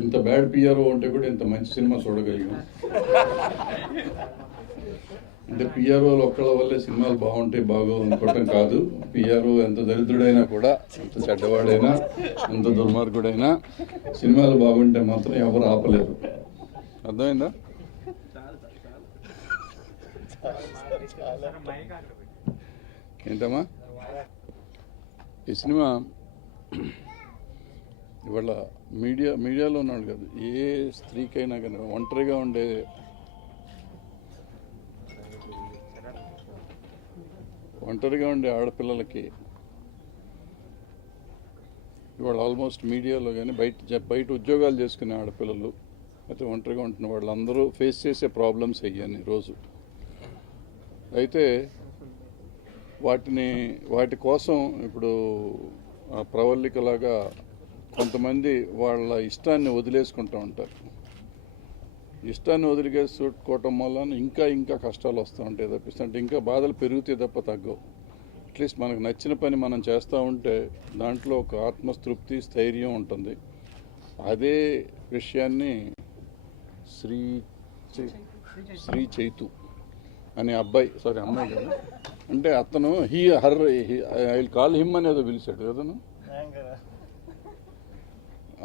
ఇంత bad PRO ఉంటే కూడా ఇంత మంచి సినిమా చూడగలిగాం. అంటే పిఆర్ఓలు ఒక్కళ్ళ వల్లే సినిమాలు బాగుంటాయి బాగోవు అనుకోవటం కాదు. పిఆర్ఓ ఎంత దరిద్రుడైనా కూడా, ఎంత చెడ్డవాడైనా, ఎంత దుర్మార్గుడైనా సినిమాలు బాగుంటే మాత్రం ఎవరు ఆపలేరు. అర్థమైందా? ఏంటమ్మా ఈ సినిమా ఇవాళ మీడియాలో ఉన్నాడు కాదు, ఏ స్త్రీకైనా కానీ ఒంటరిగా ఉండే ఆడపిల్లలకి ఇవాళ ఆల్మోస్ట్ మీడియాలో కానీ బయట ఉద్యోగాలు చేసుకునే ఆడపిల్లలు అయితే ఒంటరిగా ఉంటున్న వాళ్ళందరూ ఫేస్ చేసే ప్రాబ్లమ్స్ అయ్యాయి రోజు. అయితే వాటి కోసం ఇప్పుడు ప్రవల్లికలాగా కొంతమంది వాళ్ళ ఇష్టాన్ని వదిలేసుకుంటూ ఉంటారు. ఇష్టాన్ని వదిలేసుకోవటం వల్ల ఇంకా కష్టాలు వస్తూ ఉంటాయి తప్పిస్తుంటే ఇంకా బాధలు పెరుగుతాయి తప్ప తగ్గవు. అట్లీస్ట్ మనకు నచ్చిన పని మనం చేస్తూ ఉంటే దాంట్లో ఒక ఆత్మతృప్తి, స్థైర్యం ఉంటుంది. అదే విషయాన్ని శ్రీ చైతు అనే అమ్మాయి కదా, అంటే అతను ఐ విల్ కాల్ హిమ్ అనేదో పిలిచాడు కదను.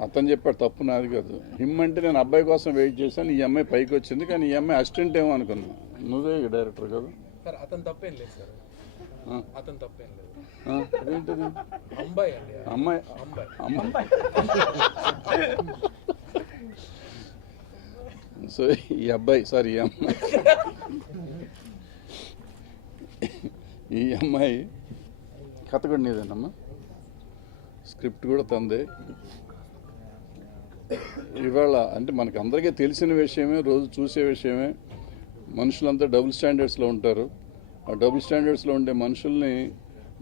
అతను చెప్పాడు, తప్పు నాది కాదు. హిమ్ అంటే నేను అబ్బాయి కోసం వెయిట్ చేశాను, ఈ అమ్మాయి పైకి వచ్చింది, కానీ ఈ అమ్మాయి అసిస్టెంట్ ఏమో అనుకున్నా. నువ్వే డైరెక్టర్ కదా. అతను తప్పేం లేదు సార్, అతను తప్పేం లేదు. అదేంటిది? అమ్మాయి సో ఈ అబ్బాయి ఈ అమ్మాయి కథ కూడా నీదేనమ్మా, స్క్రిప్ట్ కూడా తందే. ఇవాళ అంటే మనకు అందరికీ తెలిసిన విషయమే, రోజు చూసే విషయమే. మనుషులంతా డబుల్ స్టాండర్డ్స్లో ఉంటారు. ఆ డబుల్ స్టాండర్డ్స్లో ఉండే మనుషుల్ని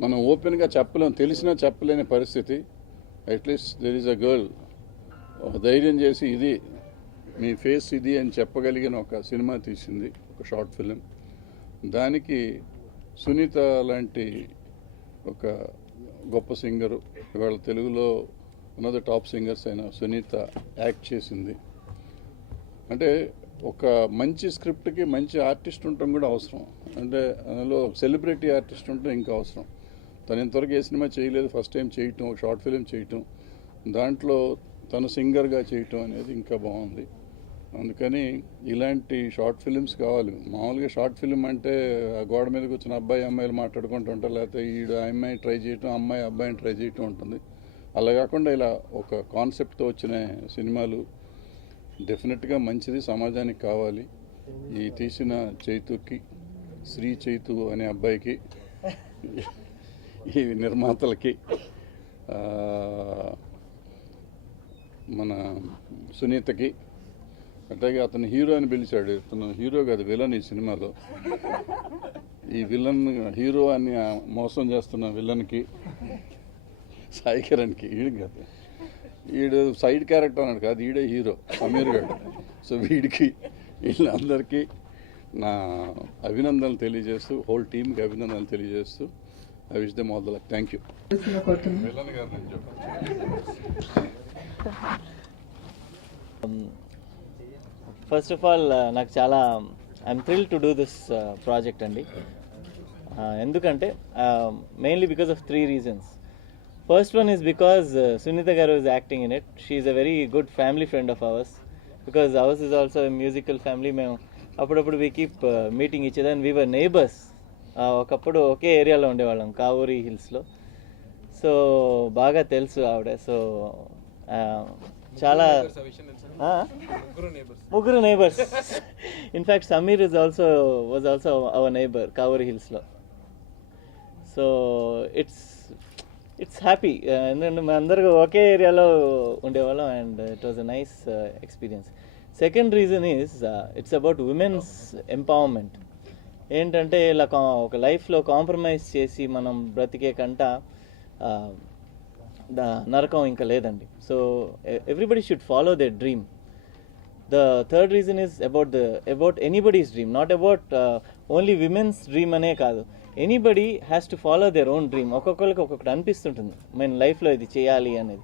మనం ఓపెన్గా చెప్పలేం, తెలిసినా చెప్పలేని పరిస్థితి. At least there is a girl ధైర్యం చేసి ఇది మీ ఫేస్ ఇది అని చెప్పగలిగిన ఒక సినిమా తీసింది, ఒక షార్ట్ ఫిలిం. దానికి సునీత లాంటి ఒక గొప్ప సింగరు, ఇవాళ తెలుగులో one of the top singers అయిన సునీత యాక్ట్ చేసింది. అంటే ఒక మంచి స్క్రిప్ట్కి మంచి ఆర్టిస్ట్ ఉండటం కూడా అవసరం. అంటే అందులో సెలబ్రిటీ ఆర్టిస్ట్ ఉంటే ఇంకా అవసరం. తను ఇంతవరకు ఏ సినిమా చేయలేదు, ఫస్ట్ టైం చేయటం, ఒక షార్ట్ ఫిలిం చేయటం, దాంట్లో తను సింగర్గా చేయటం అనేది ఇంకా బాగుంది. అందుకని ఇలాంటి షార్ట్ ఫిలిమ్స్ కావాలి. మామూలుగా షార్ట్ ఫిలిం అంటే గోడ మీదకి వచ్చిన అబ్బాయి అమ్మాయిలు మాట్లాడుకుంటూ ఉంటారు, లేకపోతే ఈడు అమ్మాయి ట్రై చేయటం, అమ్మాయి అబ్బాయిని ట్రై చేయటం ఉంటుంది. అలా కాకుండా ఇలా ఒక కాన్సెప్ట్తో వచ్చిన సినిమాలు డెఫినెట్గా మంచిది, సమాజానికి కావాలి. ఈ తీసిన చైతుకి, శ్రీ చైతు అనే అబ్బాయికి, ఈ నిర్మాతలకి, మన సునీతకి, అట్లాగే అతను హీరో అని పిలిచాడు. అతను హీరో కాదు, విలన్ ఈ సినిమాలో. ఈ విలన్ హీరో అని మోసం చేస్తున్న విలన్కి, సాయి కిరణ్కి, ఈడు కాదు, ఈడు సైడ్ క్యారెక్టర్ అన్నాడు కాదు, ఈడే హీరో సమీర్ గారు. సో వీళ్ళందరికీ నా అభినందనలు తెలియజేస్తూ, హోల్ టీమ్కి అభినందనలు తెలియజేస్తూ I wish them all the luck. Thank you. విలన్ గారు నేను ఫస్ట్ ఆఫ్ ఆల్ నాకు చాలా I'm thrill to do this project అండి. ఎందుకంటే mainly because of 3 reasons. First one is because Sunitha గారు is acting in it. She is a very good family friend of ours, because ours is also musical family. మేము అప్పుడప్పుడు we keep meeting ఇచ్చేది, and we were neighbours. ఒకప్పుడు ఒకే ఏరియాలో ఉండేవాళ్ళం, కావూరి హిల్స్లో. So బాగా తెలుసు ఆవిడ. సో చాలా ముగ్గురు neighbours. In fact Sameer was also our neighbour Kavuri హిల్స్లో. సో ఇట్స్ హ్యాపీ, ఎందుకంటే మేము అందరూ ఒకే ఏరియాలో ఉండేవాళ్ళం, and it was a nice experience. Second reason is it's about women's empowerment. ఏంటంటే ఇలా ఒక లైఫ్లో కాంప్రమైజ్ చేసి మనం బ్రతికే కంట నరకం ఇంకా లేదండి. So everybody should follow their dream. The third reason is about anybody's dream, not about only women's dream అనే కాదు. Anybody has to follow their own dream. ఒక్కొక్కరికి ఒక్కొక్కటి అనిపిస్తుంటుంది, మన లైఫ్లో ఇది చేయాలి అనేది.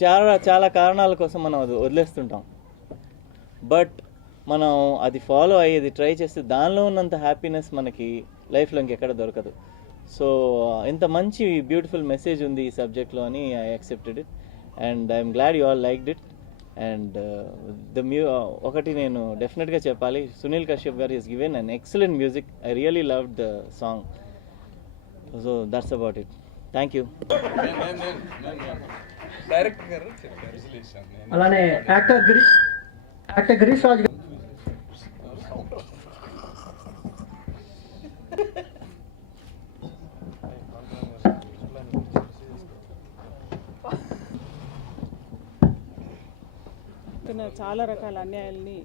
చాలా చాలా కారణాల కోసం మనం అది వదిలేస్తుంటాం. బట్ మనం అది ఫాలో అయ్యేది ట్రై చేస్తే దానిలో ఉన్నంత హ్యాపీనెస్ మనకి లైఫ్లో ఇంకెక్కడ దొరకదు. సో ఇంత మంచి బ్యూటిఫుల్ మెసేజ్ ఉంది ఈ సబ్జెక్ట్లో అని I accepted it and I'm glad you all liked it. And ఒకటి నేను డెఫినెట్గా చెప్పాలి, సునీల్ కశ్యప్ గారు is given an excellent music. I really loved the song. So that's about it. Thank you. Director గారు చెప్పారు. అలానే యాక్టర్ గిరీష్ రాజ్ గారు. చాలా రకాల అన్యాయాల్ని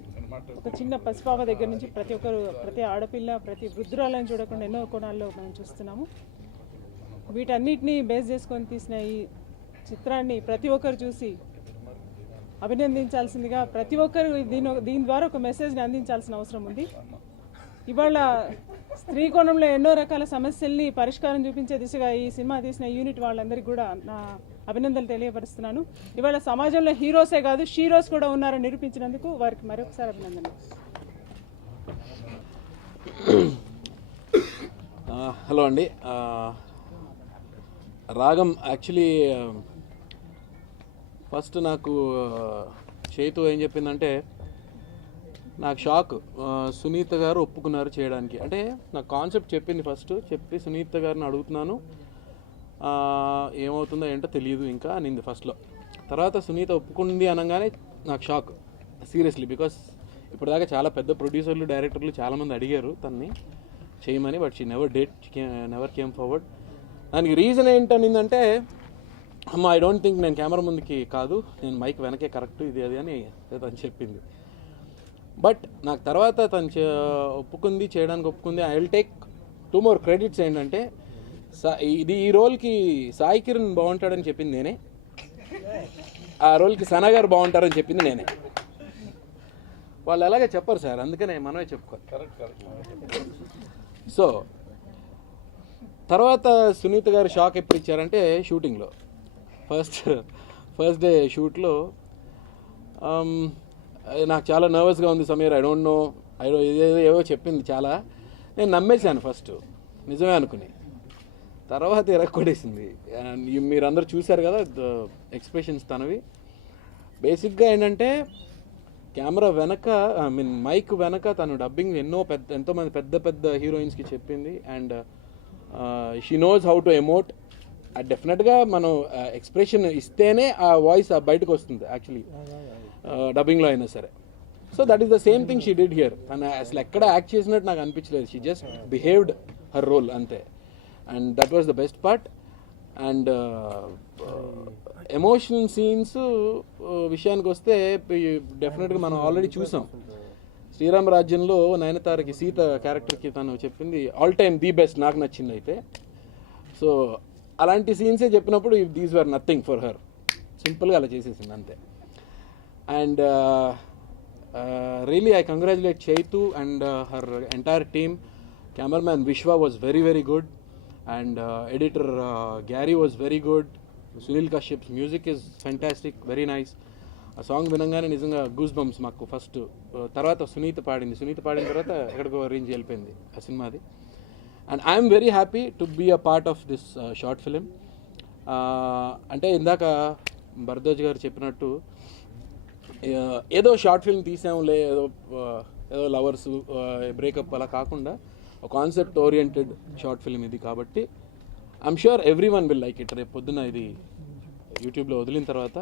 ఒక చిన్న పసిపాప దగ్గర నుంచి ప్రతి ఆడపిల్ల, ప్రతి వృద్ధురాలను చూడకుండా ఎన్నో కోణాల్లో మనం చూస్తున్నాము. వీటన్నిటినీ బేస్ చేసుకొని తీసిన ఈ చిత్రాన్ని ప్రతి ఒక్కరు చూసి అభినందించాల్సిందిగా, ప్రతి ఒక్కరు దీని ద్వారా ఒక మెసేజ్ని అందించాల్సిన అవసరం ఉంది. ఇవాళ స్త్రీ కోణంలో ఎన్నో రకాల సమస్యల్ని పరిష్కారం చూపించే దిశగా ఈ సినిమా తీసిన యూనిట్ వాళ్ళందరికీ కూడా నా అభినందనలు తెలియపరుస్తున్నాను. ఇవాళ సమాజంలో హీరోసే కాదు, షీరోస్ కూడా ఉన్నారని నిరూపించినందుకు వారికి మరొకసారి అభినందనలు. హలో అండి. రాగం యాక్చువల్లీ ఫస్ట్ నాకు చైతు ఏం చెప్పిందంటే నాకు షాక్. సునీత గారు ఒప్పుకున్నారు చేయడానికి. అంటే నాకు కాన్సెప్ట్ చెప్పింది ఫస్ట్, చెప్పి సునీత గారిని అడుగుతున్నాను ఏమవుతుందో ఏంటో తెలియదు ఇంకా అనింది ఫస్ట్లో. తర్వాత సునీత ఒప్పుకుంది అనగానే నాకు షాక్ సీరియస్లీ. బికాస్ ఇప్పటిదాకా చాలా పెద్ద ప్రొడ్యూసర్లు, డైరెక్టర్లు చాలామంది అడిగారు తన్ని చేయమని, but she never came forward. దానికి రీజన్ ఏంటనిందంటే, అమ్మ ఐ డోంట్ థింక్ నేను కెమెరా ముందుకి కాదు, నేను మైక్ వెనకే కరెక్ట్ ఇది అది అని తను చెప్పింది. బట్ నాకు తర్వాత తను చేయడానికి ఒప్పుకుంది. I will take 2 more credits. ఏంటంటే ఈ రోల్కి సాయి కిరణ్ బాగుంటాడని చెప్పింది నేనే, ఆ రోల్కి సనా గారు బాగుంటారని చెప్పింది నేనే. వాళ్ళు ఎలాగే చెప్పరు సార్, అందుకనే మనమే చెప్పుకోవాలి. సో తర్వాత సునీత గారు షాక్ ఎప్పుడు ఇచ్చారంటే షూటింగ్లో ఫస్ట్ డే షూట్లో నాకు చాలా నర్వస్గా ఉంది సమీర్, ఐ డోంట్ నో ఏవో చెప్పింది చాలా. నేను నమ్మేశాను ఫస్ట్ నిజమే అనుకుని. తర్వాత ఎరక్కొడేసింది. మీరందరూ చూశారు కదా ఎక్స్ప్రెషన్స్ తనవి. బేసిక్గా ఏంటంటే కెమెరా వెనక, ఐ మీన్ మైక్ వెనక తను డబ్బింగ్ ఎంతోమంది పెద్ద హీరోయిన్స్కి చెప్పింది. And she knows how to emote. డెఫినెట్గా మనం ఎక్స్ప్రెషన్ ఇస్తేనే ఆ వాయిస్ బయటకు వస్తుంది యాక్చువల్లీ డబ్బింగ్లో అయినా సరే. So that is the same thing she did here. తను అసలు ఎక్కడ యాక్ట్ చేసినట్టు నాకు అనిపించలేదు. She just behaved her role అంతే. And that was the best part. And emotional scenes విషయానికి వస్తే డెఫినెట్గా మనం ఆల్రెడీ చూసాం. శ్రీరామ రాజ్యంలో నయనతారకి సీత క్యారెక్టర్కి తను చెప్పింది ఆల్ టైమ్ ది బెస్ట్, నాకు నచ్చింది అయితే. సో అలాంటి సీన్సే చెప్పినప్పుడు these were nothing for her, సింపుల్గా అలా చేసేసింది అంతే. And really I congratulate Chaitu and her entire team. Cameraman Vishwa was very good and editor Garry was very good. Sunil Kashyap's music is fantastic, very nice. ఆ సాంగ్ వినంగానే నిజంగా గూస్ బంప్స్ మాకు first. తర్వాత సునీత పాడిన తర్వాత ఎక్కడికో రేంజ్ వెళ్ళిపోయింది ఆ సినిమాది. And I'm very happy to be a part of this short film. అంటే ఇందాక భరద్వాజ్ గారు చెప్పినట్టు ఏదో షార్ట్ ఫిల్మ్ తీసాములే, ఏదో లవర్స్ బ్రేకప్ అలా కాకుండా ఒక కాన్సెప్ట్ ఓరియంటెడ్ షార్ట్ ఫిల్మ్ ఇది. కాబట్టి I'm sure every one will like it. రేపు పొద్దున్న ఇది యూట్యూబ్లో వదిలిన తర్వాత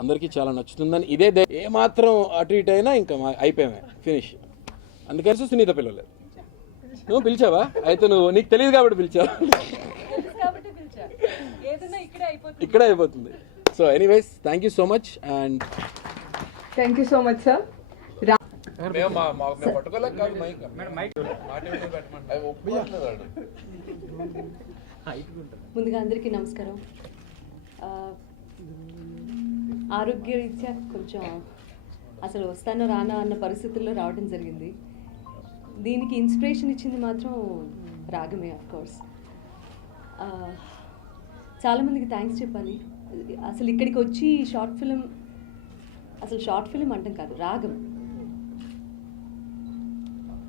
అందరికీ చాలా నచ్చుతుందని ఇదే ఏమాత్రం అటు ఇటు అయినా ఇంకా అయిపోయామే, ఫినిష్. అందుకని సునీత పిలవలేదు. నువ్వు పిలిచావా? అయితే నీకు తెలియదు కాబట్టి పిలిచావా? ఇక్కడే అయిపోతుంది. So anyways thank you so much. And thank you so much sir. పట్టుకోలేక కాదు మైక్ ముందుగా అందరికీ నమస్కారం. ఆరోగ్యరీత్యా కొంచెం అసలు వస్తానో రానా అన్న పరిస్థితుల్లో రావడం జరిగింది. దీనికి ఇన్స్పిరేషన్ ఇచ్చింది మాత్రం రాగమే ఆఫ్ కోర్స్. చాలామందికి థ్యాంక్స్ చెప్పాలి. అసలు ఇక్కడికి వచ్చి షార్ట్ ఫిలిం, అసలు షార్ట్ ఫిలిం అంటాం కాదు, రాగం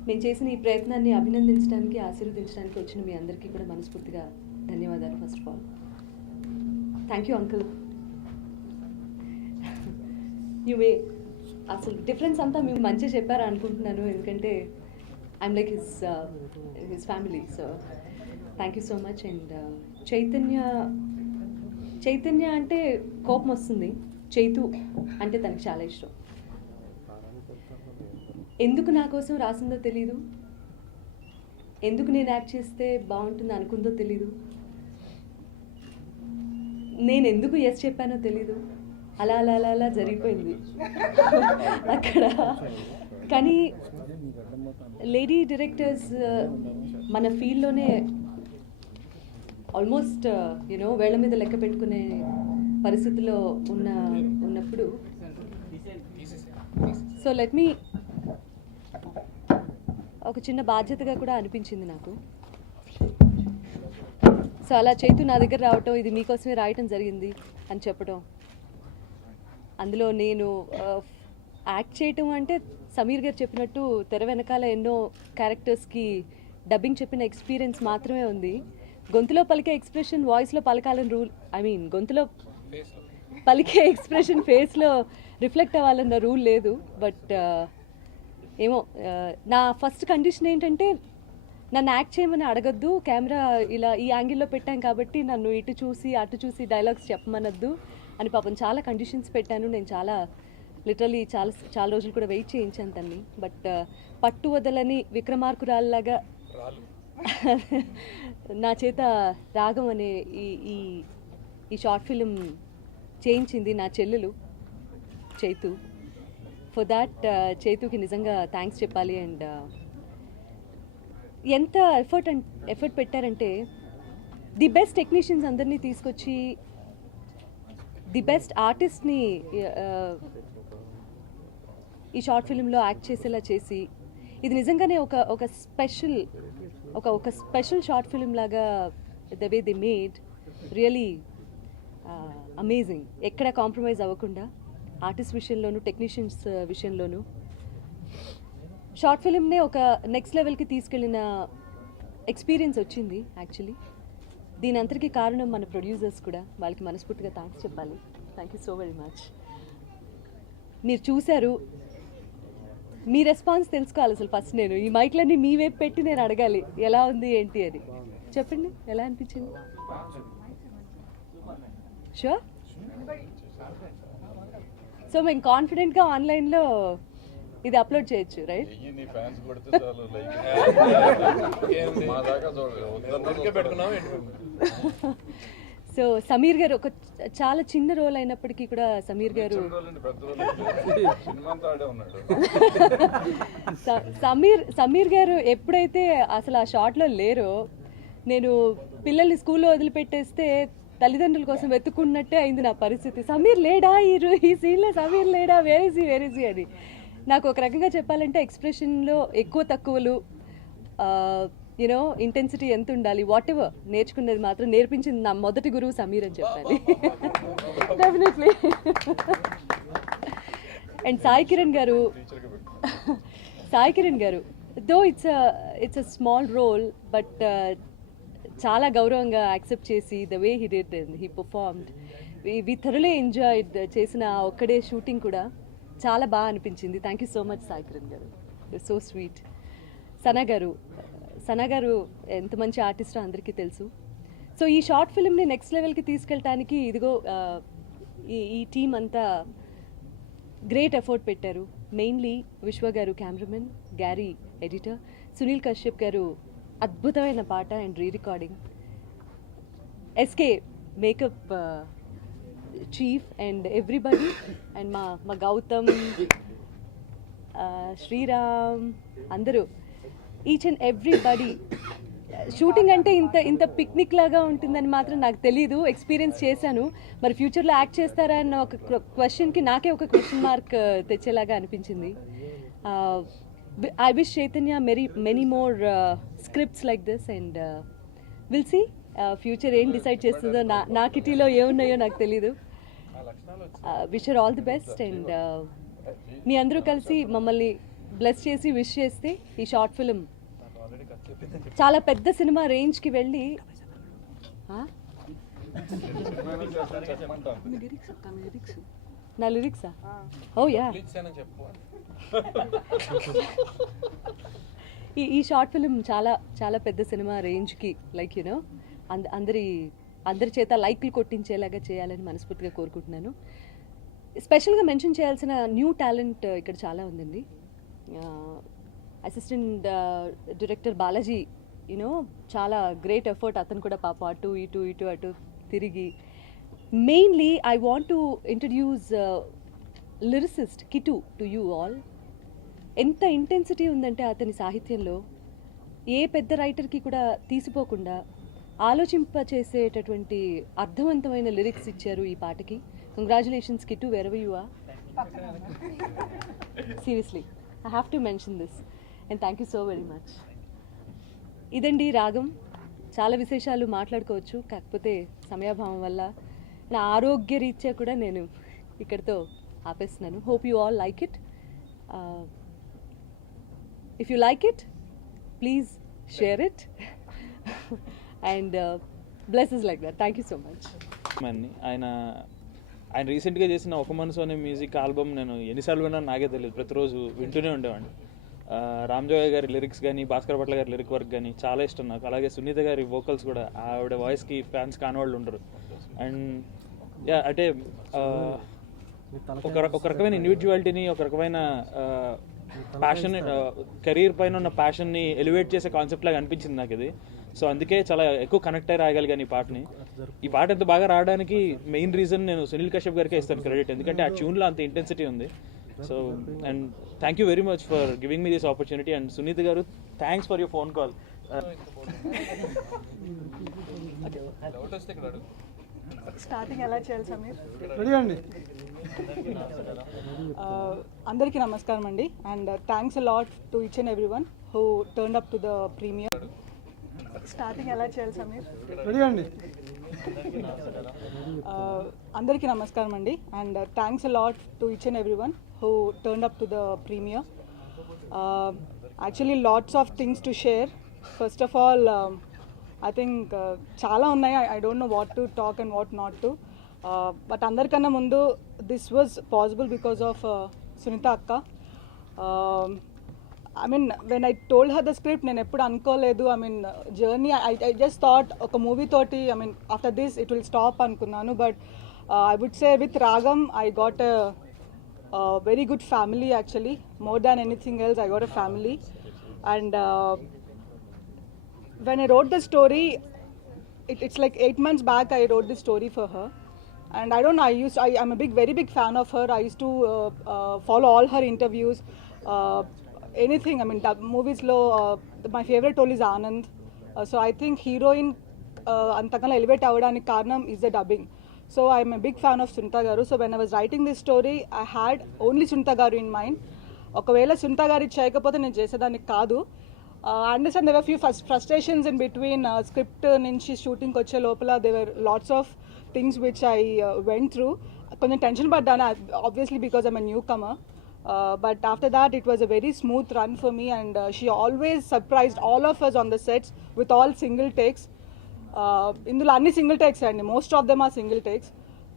మేము చేసిన ఈ ప్రయత్నాన్ని అభినందించడానికి, ఆశీర్వదించడానికి వచ్చిన మీ అందరికీ కూడా మనస్ఫూర్తిగా ధన్యవాదాలు. First of all thank you uncle. You may అసలు డిఫరెన్స్ అంతా మేము మంచిగా చెప్పారా అనుకుంటున్నాను, ఎందుకంటే I'm like his family. So thank you so much. And Chaitanya అంటే కోపం వస్తుంది, చైతు అంటే తనకు చాలా ఇష్టం. ఎందుకు నా కోసం రాసిందో తెలీదు, ఎందుకు నేను యాక్ట్ చేస్తే బాగుంటుంది అనుకుందో తెలీదు, నేను ఎందుకు ఎస్ చెప్పానో తెలీదు. అలా అలా అలా అలా జరిగిపోయింది అక్కడ. కానీ లేడీ డైరెక్టర్స్ మన ఫీల్డ్లోనే ఆల్మోస్ట్ యూనో వేళ్ల మీద లెక్క పెట్టుకునే పరిస్థితిలో ఉన్నప్పుడు, సో లెట్ మీ ఒక చిన్న బాధ్యతగా కూడా అనిపించింది నాకు. సో అలా చైతు నా దగ్గర రావటం, ఇది మీకోసమే రాయటం జరిగింది అని చెప్పడం, అందులో నేను యాక్ట్ చేయటం అంటే సమీర్ గారు చెప్పినట్టు తెర వెనకాల ఎన్నో క్యారెక్టర్స్కి డబ్బింగ్ చెప్పిన ఎక్స్పీరియన్స్ మాత్రమే ఉంది. గొంతులో పలికే ఎక్స్ప్రెషన్ వాయిస్లో పలకాలని రూల్, ఐ మీన్ గొంతులో పలికే ఎక్స్ప్రెషన్ ఫేస్లో రిఫ్లెక్ట్ అవ్వాలన్న రూల్ లేదు. బట్ ఏమో నా ఫస్ట్ కండిషన్ ఏంటంటే నన్ను యాక్ట్ చేయమని అడగద్దు, కెమెరా ఇలా ఈ యాంగిల్లో పెట్టాం కాబట్టి నన్ను ఇటు చూసి అటు చూసి డైలాగ్స్ చెప్పమనద్దు అని పాపం చాలా కండిషన్స్ పెట్టాను. నేను చాలా లిటరలీ చాలా రోజులు కూడా వెయిట్ చేయించాను తన్ని. బట్ పట్టు వదలని విక్రమార్కురాల్లాగా నా చేత రాగం అనే ఈ షార్ట్ ఫిలిం చేయించింది నా చెల్లెలు చైతు. ఫర్ దాట్ చైతుకి నిజంగా థ్యాంక్స్ చెప్పాలి. అండ్ ఎంత ఎఫర్ట్ పెట్టారంటే ది బెస్ట్ టెక్నీషియన్స్ అందరినీ తీసుకొచ్చి ది బెస్ట్ ఆర్టిస్ట్ని ఈ షార్ట్ ఫిలింలో యాక్ట్ చేసేలా చేసి, ఇది నిజంగానే ఒక స్పెషల్ షార్ట్ ఫిలిం లాగా the way the made really amazing. ఎక్కడ కాంప్రమైజ్ అవ్వకుండా ఆర్టిస్ట్ విషయంలోనూ టెక్నీషియన్స్ విషయంలోనూ షార్ట్ ఫిలింనే ఒక నెక్స్ట్ లెవెల్కి తీసుకెళ్ళిన ఎక్స్పీరియన్స్ వచ్చింది యాక్చువల్లీ. దీని అంతటికీ కారణం మన ప్రొడ్యూసర్స్ కూడా, వాళ్ళకి మనస్ఫూర్తిగా థ్యాంక్స్ చెప్పాలి. Thank you so very much. మీరు చూశారు, మీ రెస్పాన్స్ తెలుసుకోవాలి. అసలు ఫస్ట్ నేను ఈ మైక్లన్నీ మీ వైపు పెట్టి నేను అడగాలి ఎలా ఉంది ఏంటి అని. చెప్పండి ఎలా అనిపించింది? షూర్. సో మేము కాన్ఫిడెంట్గా ఆన్లైన్లో ఇది అప్లోడ్ చేయొచ్చు, రైట్? సో సమీర్ గారు ఒక చాలా చిన్న రోల్ అయినప్పటికీ కూడా సమీర్ గారు ఎప్పుడైతే అసలు ఆ షాట్లో లేరో, నేను పిల్లల్ని స్కూల్లో వదిలిపెట్టేస్తే తల్లిదండ్రుల కోసం వెతుక్కున్నట్టే అయింది నా పరిస్థితి. సమీర్ లేడా ఈ సీన్లో, సమీర్ లేడా, వేరేజీ అని. నాకు ఒక రకంగా చెప్పాలంటే ఎక్స్ప్రెషన్లో ఎక్కువ తక్కువలు, యూనో ఇంటెన్సిటీ ఎంత ఉండాలి, వాట్ ఎవర్ నేర్చుకునేది మాత్రం నేర్పించింది నా మొదటి గురువు సమీర్ అని చెప్పాలి. Definitely. And Sai Kiran garu though it's a small role, but చాలా గౌరవంగా యాక్సెప్ట్ చేసి the way he did and he performed, we thoroughly enjoyed. చేసిన ఒక్కడే షూటింగ్ కూడా చాలా బాగా అనిపించింది. Thank you so much Sai Kiran garu, so sweet. Sana గారు ఎంత మంచి ఆర్టిస్టో అందరికీ తెలుసు. సో ఈ షార్ట్ ఫిల్మ్ని నెక్స్ట్ లెవెల్కి తీసుకెళ్ళటానికి ఇదిగో ఈ టీం అంతా గ్రేట్ ఎఫర్ట్ పెట్టారు. Mainly Vishwa garu cameraman, Garry editor, Sunil Kashyap garu అద్భుతమైన పాట and recording, SK makeup chief and everybody, and మా గౌతమ్, శ్రీరామ్, అందరూ ఈచ్ అండ్ ఎవ్రీబడి. షూటింగ్ అంటే ఇంత పిక్నిక్ లాగా ఉంటుందని మాత్రం నాకు తెలీదు, ఎక్స్పీరియన్స్ చేశాను. మరి ఫ్యూచర్లో యాక్ట్ చేస్తారా అన్న ఒక క్వశ్చన్కి నాకే ఒక క్వశ్చన్ మార్క్ తెచ్చేలాగా అనిపించింది. I wish Chaitanya many more scripts like this, and we'll see. Future ఏం డిసైడ్ చేస్తుందో నా కిటీలో ఏమున్నాయో నాకు తెలీదు. Wish her all the best and మీ అందరూ కలిసి మమ్మల్ని బ్లెస్ చేసి విష్ చేస్తే ఈ షార్ట్ ఫిల్మ్ చాలా పెద్ద సినిమా రేంజ్కి వెళ్ళి నా లిరిక్సా? ఓ యా, ఈ షార్ట్ ఫిల్మ్ చాలా చాలా పెద్ద సినిమా రేంజ్కి లైక్ యూనో అందరి చేత లైక్లు కొట్టించేలాగా చేయాలని మనస్ఫూర్తిగా కోరుకుంటున్నాను. స్పెషల్గా మెన్షన్ చేయాల్సిన న్యూ టాలెంట్ ఇక్కడ చాలా ఉందండి. అసిస్టెంట్ డైరెక్టర్ బాలాజీ యూనో చాలా గ్రేట్ ఎఫర్ట్, అతను కూడా పాప అటు అటు తిరిగి. Mainly I want to introduce lyricist Kittu to you all. ఎంత ఇంటెన్సిటీ ఉందంటే అతని సాహిత్యంలో ఏ పెద్ద రైటర్కి కూడా తీసిపోకుండా ఆలోచింపచేసేటటువంటి అర్థవంతమైన లిరిక్స్ ఇచ్చారు ఈ పాటకి. Congratulations Kittu, wherever you are. Seriously I have to mention this and thank you so very much. ఇదండి రాగం. చాలా విశేషాలు మాట్లాడుకోవచ్చు, కాకపోతే సమయాభావం వల్ల నా ఆరోగ్య రీత్యా కూడా నేను ఇక్కడితో ఆపేస్తున్నాను. Hope you all like it. If you like it please share it and bless us like that. Thank you so much. ఆయన రీసెంట్గా చేసిన ఒక మనసు అనే మ్యూజిక్ ఆల్బమ్ నేను ఎన్నిసార్లు విన్నా నాకే తెలియదు, ప్రతిరోజు వింటూనే ఉండేవాడిని. రామ్జోగ గారి లిరిక్స్ కానీ భాస్కర్ భట్ల గారి లిరిక్ వర్క్ కానీ చాలా ఇష్టం నాకు. అలాగే సునీత గారి వోకల్స్ కూడా, ఆవిడ వాయిస్కి ఫ్యాన్స్ కానివాళ్ళు ఉండరు. అండ్ యా అంటే ఒక రకమైన ఇండివిజువాలిటీని, ఒక రకమైన ప్యాషన్, కెరీర్ పైన ఉన్న ప్యాషన్ని ఎలివేట్ చేసే కాన్సెప్ట్ లాగా అనిపించింది నాకు ఇది. సో అందుకే చాలా ఎక్కువ కనెక్ట్ అయ్యి రాయగలిగాను ఈ పాటని. ఈ పాట ఎంత బాగా రావడానికి మెయిన్ రీజన్ నేను సునీల్ కశ్యప్ గారికే ఇస్తాను క్రెడిట్, ఎందుకంటే ఆ ట్యూన్లో అంత ఇంటెన్సిటీ ఉంది. So and thank you very much for giving me this opportunity. And Sunitha గారు, thanks for your phone call. Starting ఎలా చేయాలి సమీర్? రెడీ అండి. అందరికీ నమస్కారం అండి and thanks a lot to each and every one who turn up to the premiere. Starting ఎలా చేయాలి Sameer? Ready అండి. అందరికీ నమస్కారం అండి and thanks a lot to each and every one who turn up to the premier. Actually lots of things to share. First of all I think చాలా ఉన్నాయి. I don't know what to talk and what not to. But అందరికన్నా ముందు this was possible because of Sunita akka. I mean when I told her the script నేను ఎప్పుడు అనుకోలేదు. I mean journey I just thought ఒక movie తోటి I mean after this it will stop అనుకున్నాను. But I would say with Ragam I got a very good family actually. More than anything else I got a family. And when I wrote the story, it's like 8 months back I wrote this story for her. And I don't know, I'm a very big fan of her. I used to follow all her interviews. Anything, I mean, movies lo, my favorite role is Anand. So I think heroine antakana elevate avadanik karanam is the dubbing. So I'm a big fan of Sunita garu. So when I was writing this story, I had only Sunita garu in mind. ఒకవేళ సునీత గారు చేయకపోతే నేను చేసేదానికి కాదు. I understand there were few frustrations in between script nunchi shooting koche lopala. There were lots of things which I went through. Konjam tension paddana obviously because I'm a newcomer. But after that it was a very smooth run for me and she always surprised all of us on the sets with all single takes. Indulo anni single takes andi, most of them are single takes.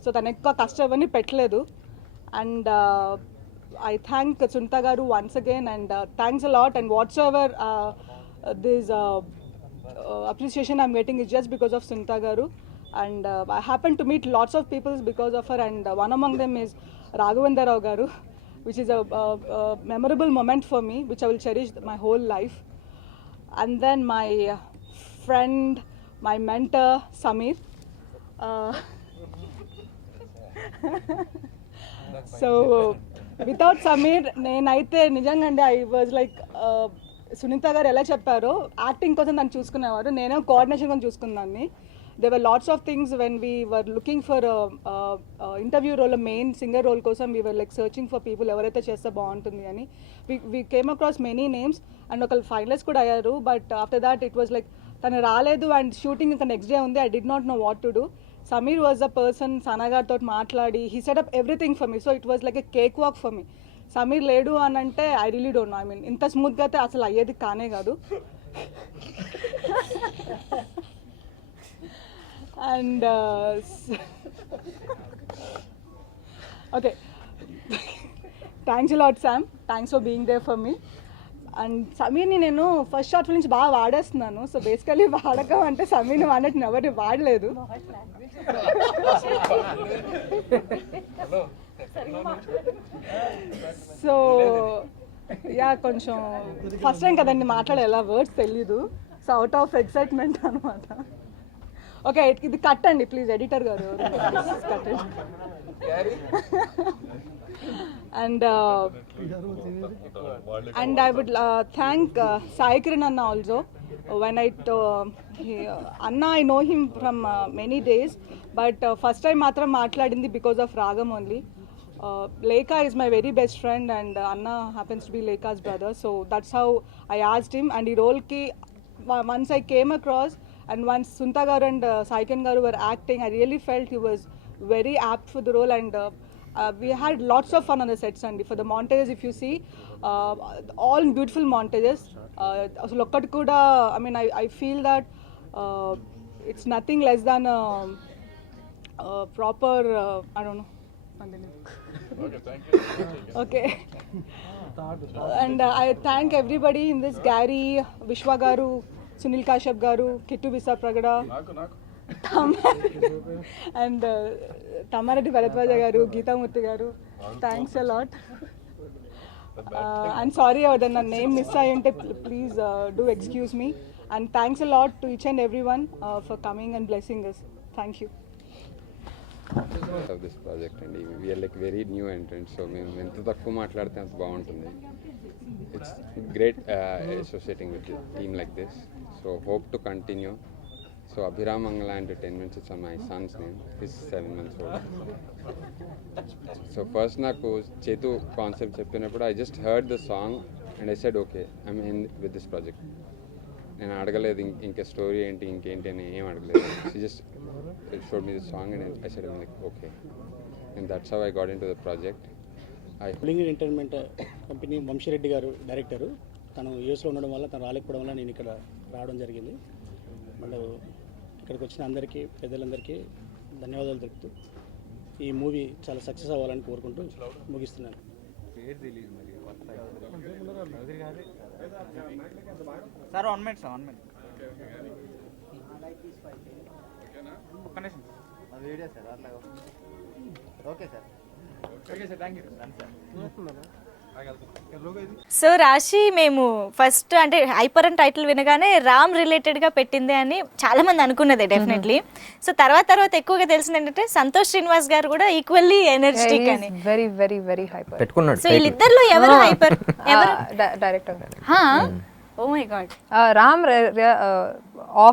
So tanu ekka kashtam avani petledu. And I thank Sunita garu once again and thanks a lot. And whatsoever this appreciation I'm getting is just because of Sunita garu. And I happen to meet lots of people because of her. And one among them is Raghavendra Rao garu, which is a memorable moment for me, which I will cherish my whole life. And then my friend, my mentor Samir. So without Sameer నేనైతే నిజంగా అండి I was like Sunitha గారు ఎలా చెప్పారో acting కోసం దాన్ని చూసుకునేవారు, నేనే కోఆర్డినేషన్ కోసం చూసుకున్నాను. They were lots of things when we were looking for interview role, main singer role కోసం we were like searching for people ఎవరైతే చేస్తే బాగుంటుంది అని. We came across many names and ఒక ఫైనలిస్ట్ కూడా అయ్యారు. But after that it was like తను రాలేదు అండ్ షూటింగ్ ఇంకా నెక్స్ట్ డే ఉంది. I did not know what to do. Sameer was the person Sana గారితో మాట్లాడి he set up everything for me. So it was like a cake walk for me. Sameer లేడు అని అంటే I really don't know. I mean ఇంత స్మూత్గా అయితే అసలు అయ్యేది కానే కాదు. And okay, thanks lot Sam, thanks for being there for me. అండ్ సమీర్ని నేను ఫస్ట్ షార్ట్ ఫిల్మ్ నుంచి బాగా వాడేస్తున్నాను. సో బేసికలీ వాడకం అంటే సమీర్ని వాడినట్టు నేను ఎవరిని వాడలేదు. సో యా, కొంచెం ఫస్ట్ టైం కదండి మాట్లాడేలా, వర్డ్స్ తెలీదు. సో అవుట్ ఆఫ్ ఎక్సైట్మెంట్ అనమాట. ఓకే, ఇది కట్టండి ప్లీజ్, ఎడిటర్ గారు కట్టండి. And I would thank Sai Kiran Anna also. When Anna, I know him from many days, but first time matram maatladindi because of Ragam only. Lekha is my very best friend and Anna happens to be Lekha's brother, so that's how I asked him. And the role ki once I came across and once Sunta garu and Sai Kiran garu were acting, I really felt he was very apt for the role. And we had lots of fun on the sets, and for the montages, if you see, all beautiful montages. Asalu okkati kuda, I mean, I feel that it's nothing less than a proper, I don't know. Okay, thank you. Okay. And I thank everybody in this, Gary, Vishwa garu, Sunil Kashyap garu, Kittu Bisa Pragada, and Tamarati Bharadwaja garu, Geeta Murthy garu. Thanks a lot. I'm sorry about the name miss ayunte, please do excuse me. And thanks a lot to each and everyone for coming and blessing us. Thank you. Of this project, and we are like very new entrants, so మేము ఎంత తక్కువ మాట్లాడితే అంత బాగుంటుంది. It's great associating with a team like this, so hope to continue. So Abhiram Mangala Entertainment, it's on my son's name. He's 7 months old. So first నాకు చేతు concept చెప్పినప్పుడు I just heard the song and I said okay, I'm in with this project. నేను అడగలేదు ఇంకా story ఏంటి ఇంకేంటి అని ఏం అడగలేదు. She just showed me the song and I said I'm like okay, and that's how I got into the project. పులింగి entertainment company Vamshi Reddy గారు డైరెక్టరు, తను యూఎస్లో ఉండడం వల్ల తను రాలేకపోవడం వల్ల నేను ఇక్కడ రావడం జరిగింది. మళ్ళీ ఇక్కడికి వచ్చిన అందరికీ పెద్దలందరికీ ధన్యవాదాలు తెలుపుతూ ఈ మూవీ చాలా సక్సెస్ అవ్వాలని కోరుకుంటూ ముగిస్తున్నాను. Sir 1 minute sir 1 minute. ఒక్క నిమిషం అది వీడియో సార్ అట్లా. Okay sir, okay sir, thank you. So రాశి మేము ఫస్ట్ అంటే హైపర్ అని టైటిల్ వినగానే రామ్ రిలేటెడ్గా పెట్టింది అని చాలా మంది అనుకున్నదే డెఫినెట్లీ. సో తర్వాత ఎక్కువగా తెలిసింది ఏంటంటే సంతోష్ శ్రీనివాస్ గారు కూడా ఈక్వల్లీ ఎనర్జెటిక్ అని. వెరీ వెరీ వెరీ హైపర్ పెట్టుకున్నాడు. సో వీళ్ళిద్దరిలో ఎవరు హైపర్? ఎవరు director? Oh my god, Ram of